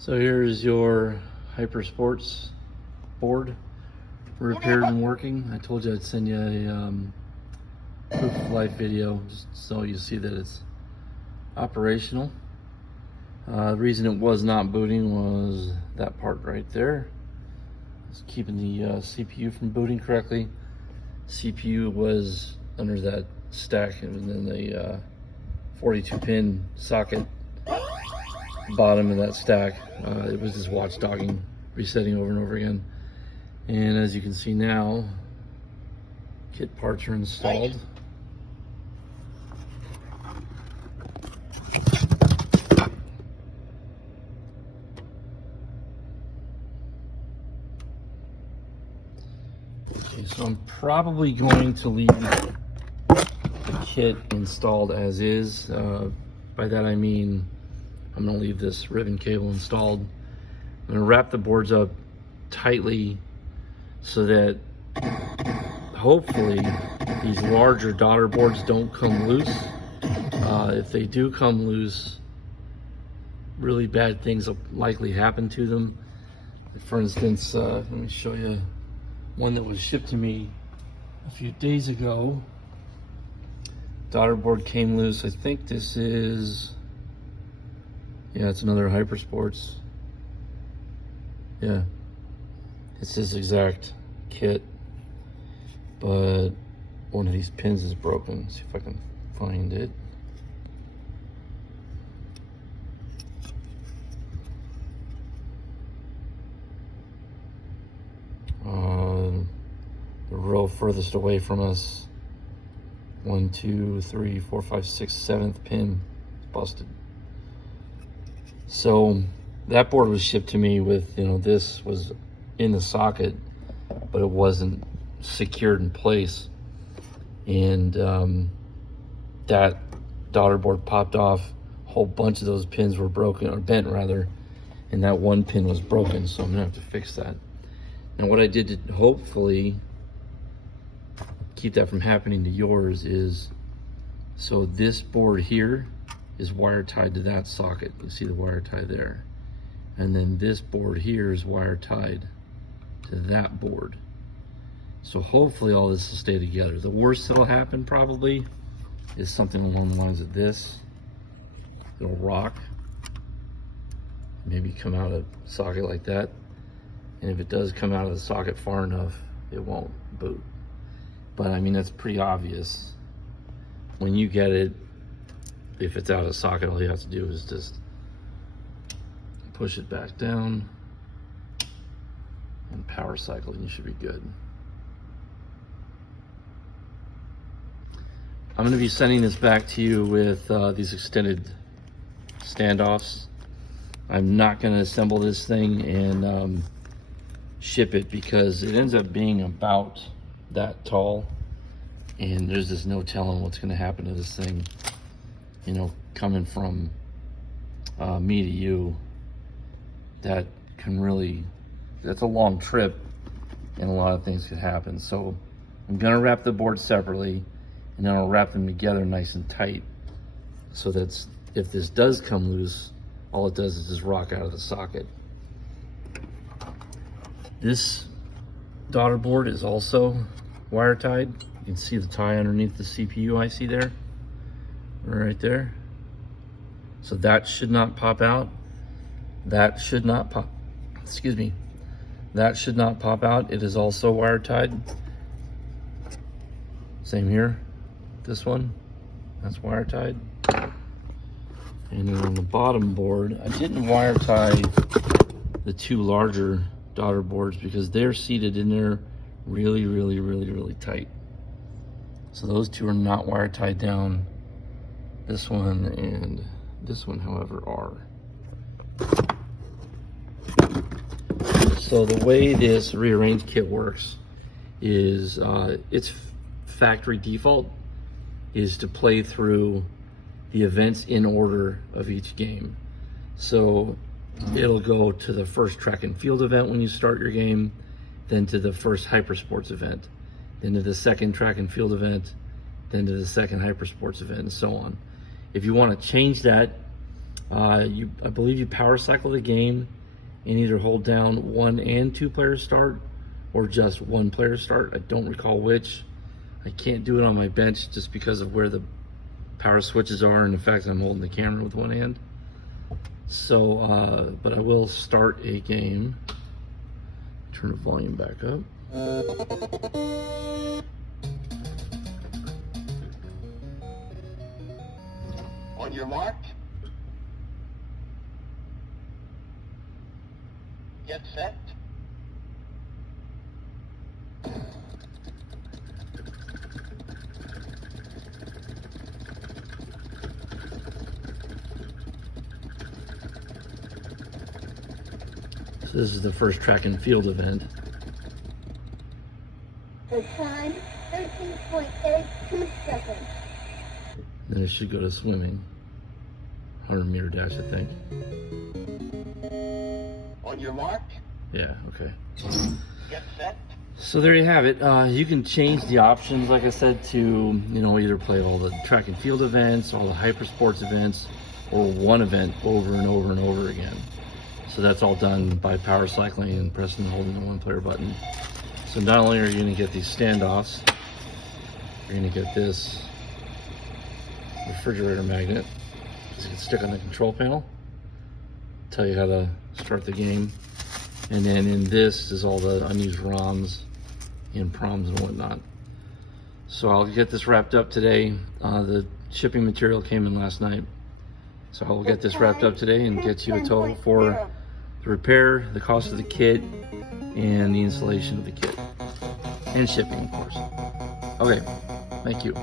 So here's your Hypersports board repaired and working. I told you I'd send you a proof of life video just so you see that it's operational. The reason it was not booting was that part right there. It's keeping the CPU from booting correctly. CPU was under that stack and then the 42 pin socket bottom of that stack. It was just watchdogging, resetting over and over again. And as you can see now, kit parts are installed. Okay, so I'm probably going to leave the kit installed as is. By that I mean I'm going to leave this ribbon cable installed. I'm going to wrap the boards up tightly so that hopefully these larger daughter boards don't come loose. If they do come loose, really bad things will likely happen to them. For instance, let me show you one that was shipped to me a few days ago. Daughter board came loose. I think this is, yeah, it's another Hypersports. Yeah, it's this exact kit, but one of these pins is broken. Let's see if I can find it. The row furthest away from us, 1, 2, 3, 4, 5, 6, 7th pin busted. So that board was shipped to me with, this was in the socket, but it wasn't secured in place. And that daughter board popped off. A whole bunch of those pins were broken, or bent rather, and that one pin was broken, so I'm gonna have to fix that. Now what I did to hopefully keep that from happening to yours is, so this board here is wire tied to that socket. You see the wire tie there. And then this board here is wire tied to that board. So hopefully all this will stay together. The worst that'll happen probably is something along the lines of this. It'll rock, maybe come out of socket like that. And if it does come out of the socket far enough, it won't boot. But I mean, that's pretty obvious. When you get it, if it's out of socket, all you have to do is just push it back down and power cycle, and you should be good. I'm going to be sending this back to you with these extended standoffs. I'm not going to assemble this thing and ship it because it ends up being about that tall, and there's just no telling what's going to happen to this thing. Coming from me to you, that can really, that's a long trip and a lot of things could happen. So I'm gonna wrap the board separately, and then I'll wrap them together nice and tight so that if this does come loose, all it does is just rock out of the socket. This daughter board is also wire tied. You can see the tie underneath the CPU IC there, right there. So that should not pop out. That should not pop, excuse me. That should not pop out. It is also wire tied. Same here. This one, that's wire tied. And then on the bottom board, I didn't wire tie the two larger daughter boards because they're seated in there really, really, really, really tight. So those two are not wire tied down. This one and this one, however, are. So the way this rearranged kit works is its factory default is to play through the events in order of each game. So it'll go to the first track and field event when you start your game, then to the first Hypersports event, then to the second track and field event, then to the second Hypersports event, and so on. If you want to change that, I believe you power cycle the game and either hold down 1 and 2 players start or just 1 player start. I don't recall which. I can't do it on my bench just because of where the power switches are and the fact that I'm holding the camera with one hand. So, but I will start a game. Turn the volume back up. On your mark. Get set. So this is the first track and field event. The time, 13.82 seconds. Then it should go to swimming. 100-meter dash, I think. On your mark. Yeah, okay. Get set. So there you have it. You can change the options, like I said, to either play all the track and field events, all the Hypersports events, or one event over and over and over again. So that's all done by power cycling and pressing and holding the 1-player button. So not only are you going to get these standoffs, you're going to get this refrigerator magnet. You can stick on the control panel, tell you how to start the game. And then in this is all the unused ROMs and proms and whatnot. So I'll get this wrapped up today. The shipping material came in last night. So I'll get this wrapped up today and get you a total for the repair, the cost of the kit, and the installation of the kit. And shipping, of course. Okay, thank you.